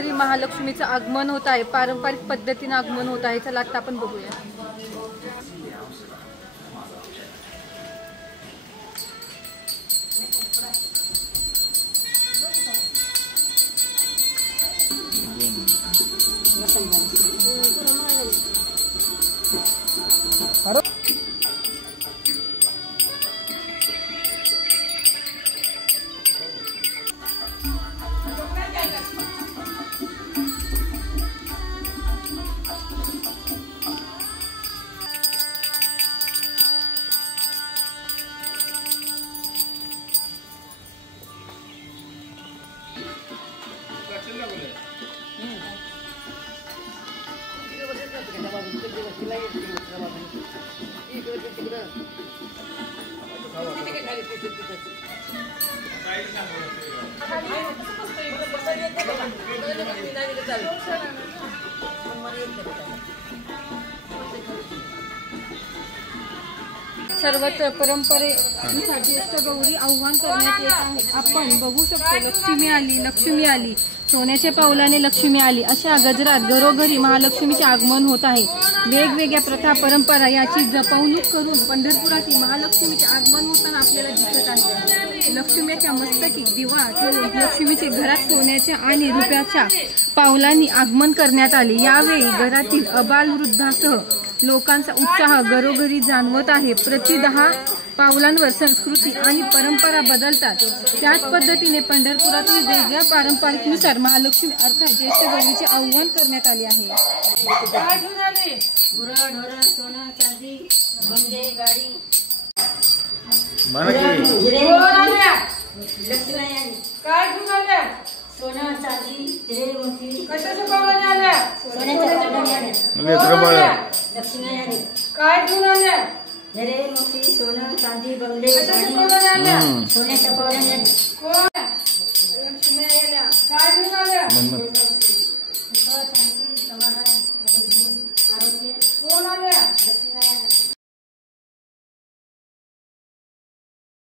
घरोघरी महालक्ष्मीचं आगमन होत आहे, पारंपरिक पद्धतीने आगमन होत आहे। चला आता आपण बघूया। सर्वत्र परंपरेनुसार ज्येष्ठ गौरी आव्हान करण्यात येत आहे। आपण बघू शकतो लक्ष्मी आली, लक्ष्मी आली, सोन्याच्या पावलाने लक्ष्मी आली अशा गजरात घरोघरी महालक्ष्मीचे आगमन होत आहे। वेगवेगळ्या प्रथा परंपरा याची जपवणूक करून पंढरपुरातील महालक्ष्मीचे आगमन होताना आपल्याला दिसत आहे। लक्ष्मीच्या मस्तकी दिवा ठेवून लक्ष्मीचे घरात सोन्याच्या आणि रुपयाच्या पावलांनी आगमन करण्यात आले। यावेळी घरातील अबालवृद्धासह लोकांचा उत्साह घरोघरी जाणवत आहे। प्रति 10 पावलांवर संस्कृती आणि परंपरा बदलतात, त्याच पद्धतीने पंढरपुरातील वेगळ्या पारंपरिकनुसार महालक्ष्मी अर्थात ज्येष्ठ गौरीचे आव्हान करण्यात आले आहे। सोना चांदी हिरे मोती कशाचं पावलं आल्या? सोन्याच्या पावलाने आल्या, लक्ष्मी आली, काय घेऊन आल्या? हिरे मोती सोनं चांदी बंगले कशाचं पावलं आल्या? सोन्याच्या पावलाने आल्या।